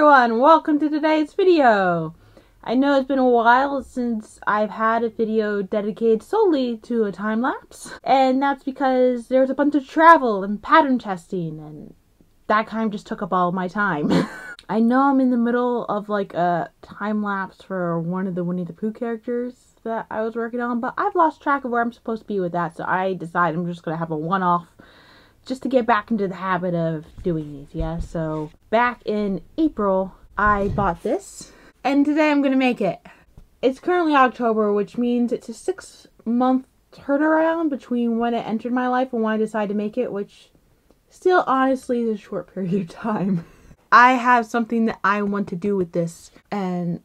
everyone, welcome to today's video. I know it's been a while since I've had a video dedicated solely to a time lapse, and that's because there's a bunch of travel and pattern testing, and that kind of just took up all of my time. I know I'm in the middle of like a time lapse for one of the Winnie the Pooh characters that I was working on, but I've lost track of where I'm supposed to be with that, so I decided I'm just gonna have a one-off just to get back into the habit of doing these, yeah? So back in April, I bought this, and today I'm gonna make it. It's currently October, which means it's a 6-month turnaround between when it entered my life and when I decided to make it, which still honestly is a short period of time. I have something that I want to do with this, and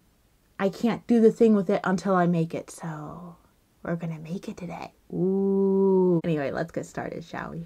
I can't do the thing with it until I make it, so we're gonna make it today. Ooh. Anyway, let's get started, shall we?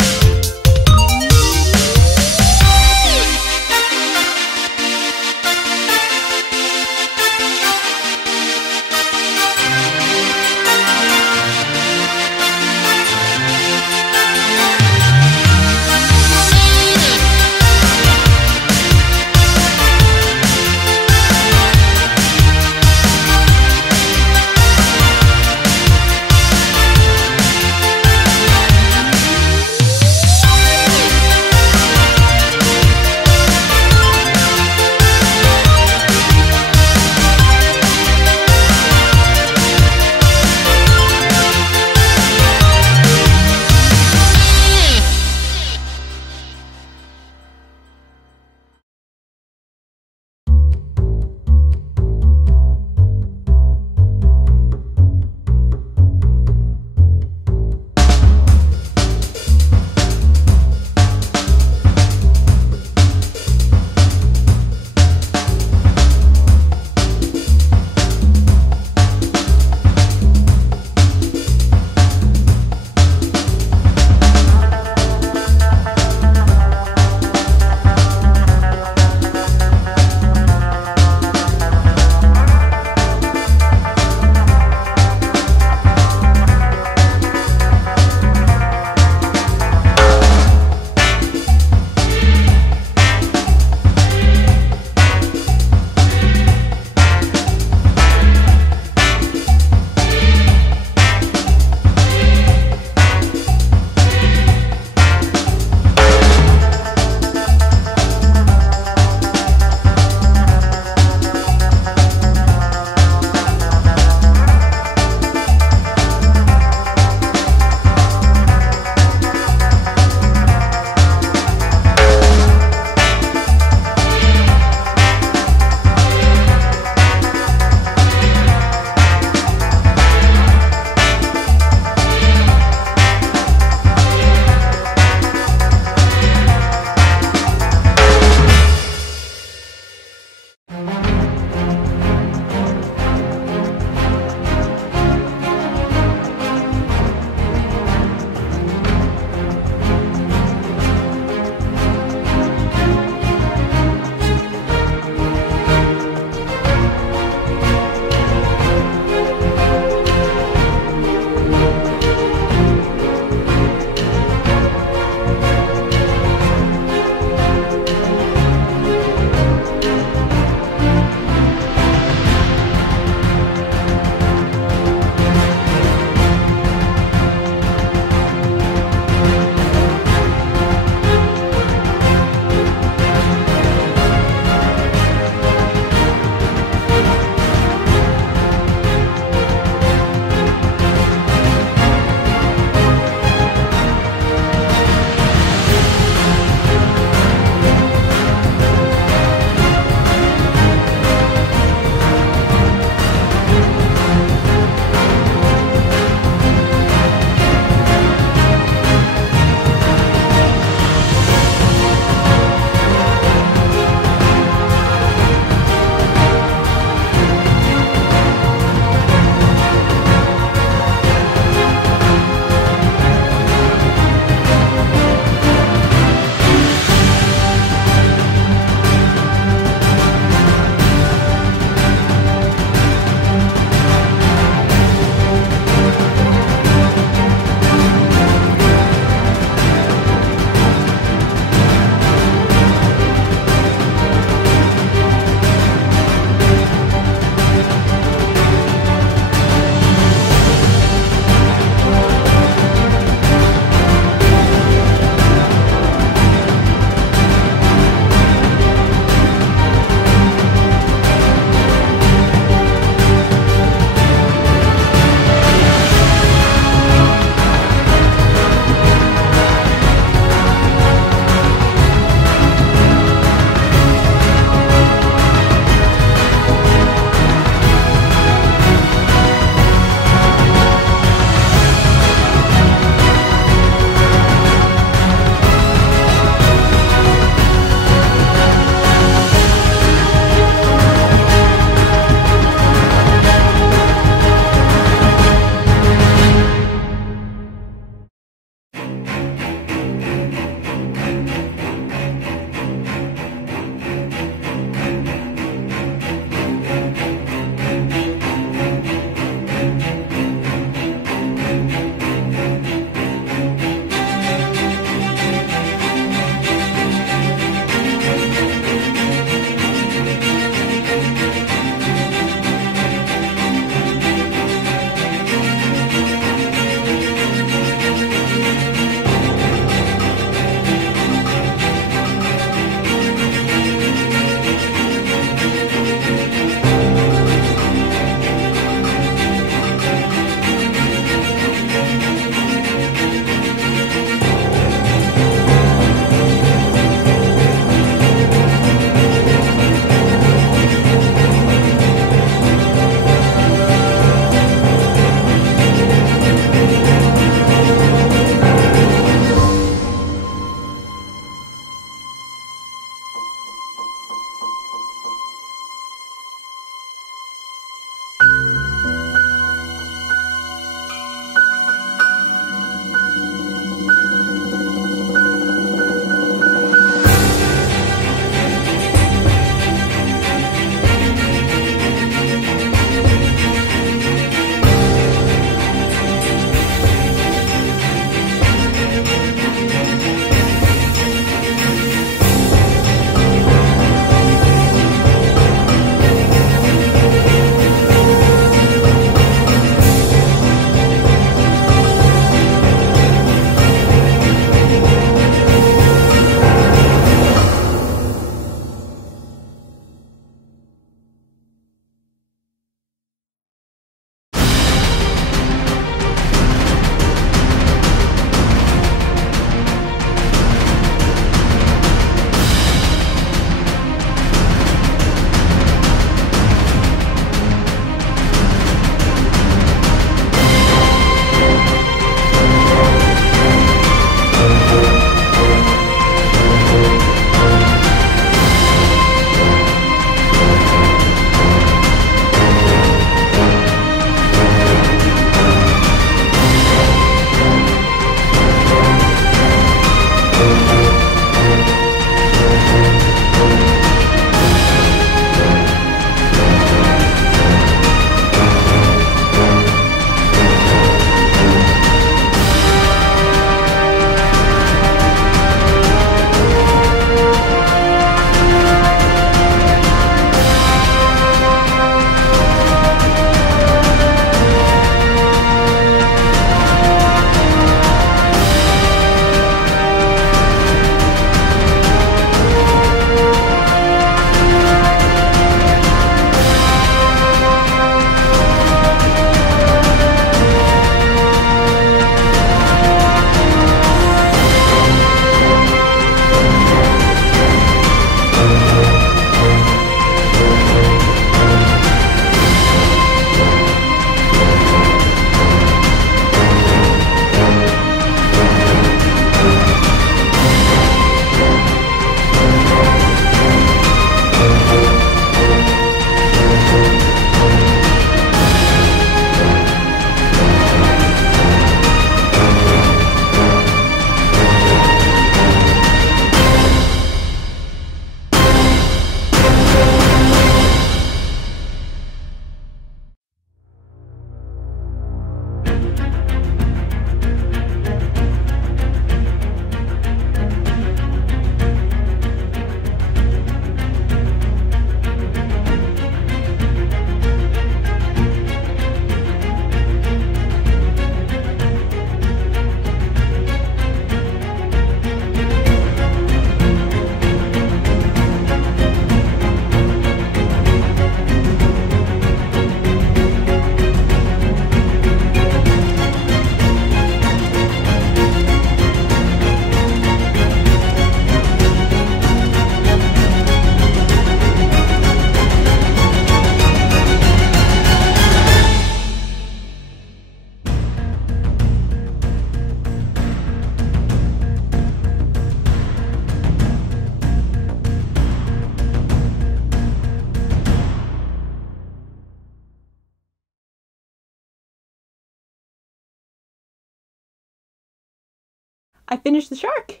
I finished the shark.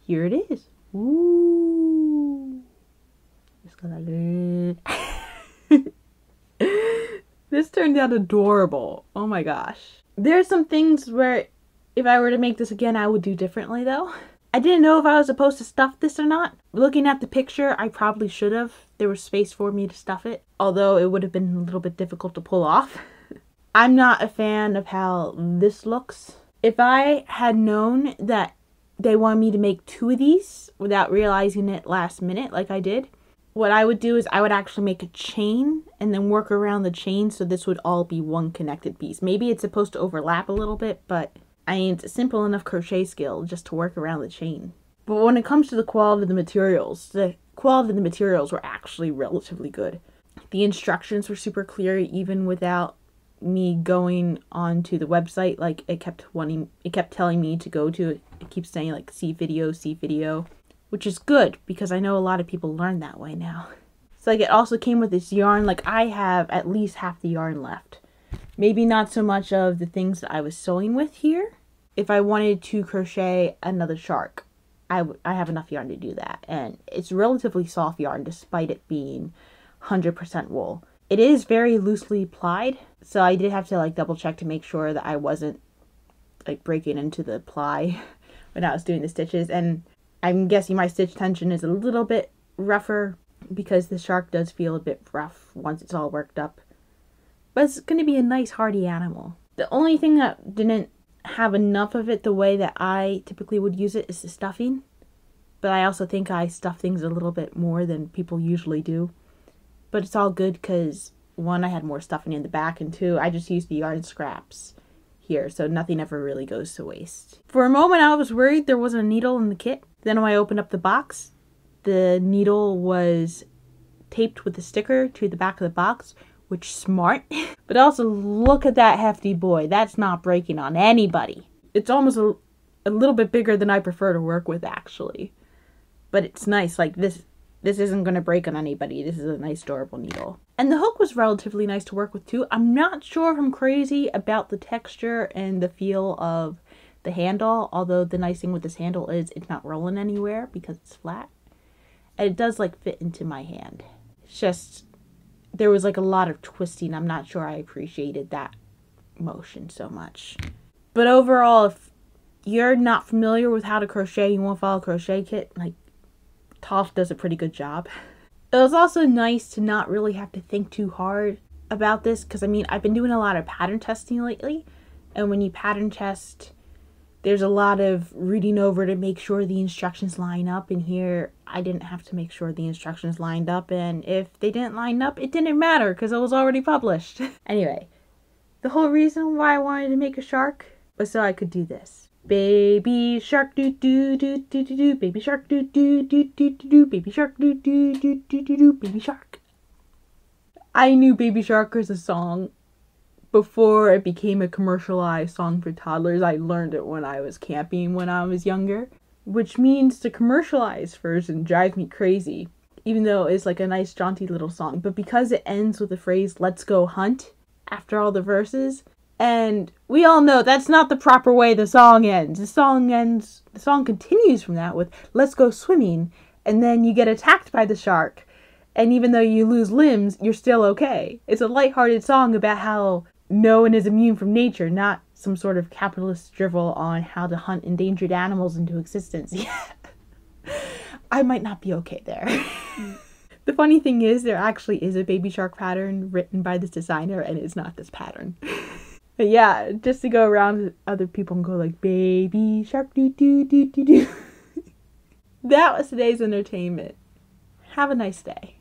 Here it is. Ooh. Just go like this turned out adorable. Oh my gosh. There's some things where if I were to make this again, I would do differently though. I didn't know if I was supposed to stuff this or not. Looking at the picture, I probably should have. There was space for me to stuff it, although it would have been a little bit difficult to pull off. I'm not a fan of how this looks. If I had known that they wanted me to make 2 of these without realizing it last minute like I did, what I would do is I would actually make a chain and then work around the chain so this would all be one connected piece. Maybe it's supposed to overlap a little bit, but I mean, it's a simple enough crochet skill just to work around the chain. But when it comes to the quality of the materials were actually relatively good. The instructions were super clear even without me going onto the website. Like it kept telling me to go to it. It keeps saying like see video, which is good because I know a lot of people learn that way now. So like it also came with this yarn. Like I have at least half the yarn left. Maybe not so much of the things that I was sewing with here. If I wanted to crochet another shark, I have enough yarn to do that. And it's relatively soft yarn despite it being 100% wool. It is very loosely plied, so I did have to like double check to make sure that I wasn't like breaking into the ply when I was doing the stitches. And I'm guessing my stitch tension is a little bit rougher because the shark does feel a bit rough once it's all worked up. But it's going to be a nice hardy animal. The only thing that didn't have enough of it the way that I typically would use it is the stuffing. But I also think I stuff things a little bit more than people usually do. But it's all good because 1, I had more stuffing in the back, and 2, I just used the yarn scraps here, so nothing ever really goes to waste. For a moment I was worried there wasn't a needle in the kit. Then when I opened up the box, the needle was taped with a sticker to the back of the box, which smart. But also look at that hefty boy. That's not breaking on anybody. It's almost a little bit bigger than I prefer to work with actually. But it's nice. Like this isn't going to break on anybody. This is a nice durable needle. And the hook was relatively nice to work with too. I'm not sure if I'm crazy about the texture and the feel of the handle. Although the nice thing with this handle is it's not rolling anywhere because it's flat. And it does like fit into my hand. It's just there was like a lot of twisting. I'm not sure I appreciated that motion so much. But overall, if you're not familiar with how to crochet, you won't follow a crochet kit, like Toff does a pretty good job. It was also nice to not really have to think too hard about this because I mean I've been doing a lot of pattern testing lately, and when you pattern test there's a lot of reading over to make sure the instructions line up, and here I didn't have to make sure the instructions lined up, and if they didn't line up, it didn't matter because it was already published. Anyway, the whole reason why I wanted to make a shark was so I could do this. Baby shark doo doo doo doo doo doo, baby shark doo doo doo doo doo doo, baby shark doo doo doo doo doo doo, baby shark. I knew Baby Shark was a song before it became a commercialized song for toddlers. I learned it when I was camping when I was younger, which means the commercialized version drives me crazy, even though it's like a nice jaunty little song. But because it ends with the phrase "let's go hunt" after all the verses, and we all know that's not the proper way the song ends. The song continues from that with "let's go swimming," and then you get attacked by the shark, and even though you lose limbs, you're still okay. It's a lighthearted song about how no one is immune from nature, not some sort of capitalist drivel on how to hunt endangered animals into existence. Yeah. I might not be okay there. The funny thing is, there actually is a Baby Shark pattern written by this designer, and it's not this pattern. But yeah, just to go around with other people and go like, Baby Shark doo doo doo doo doo. That was today's entertainment. Have a nice day.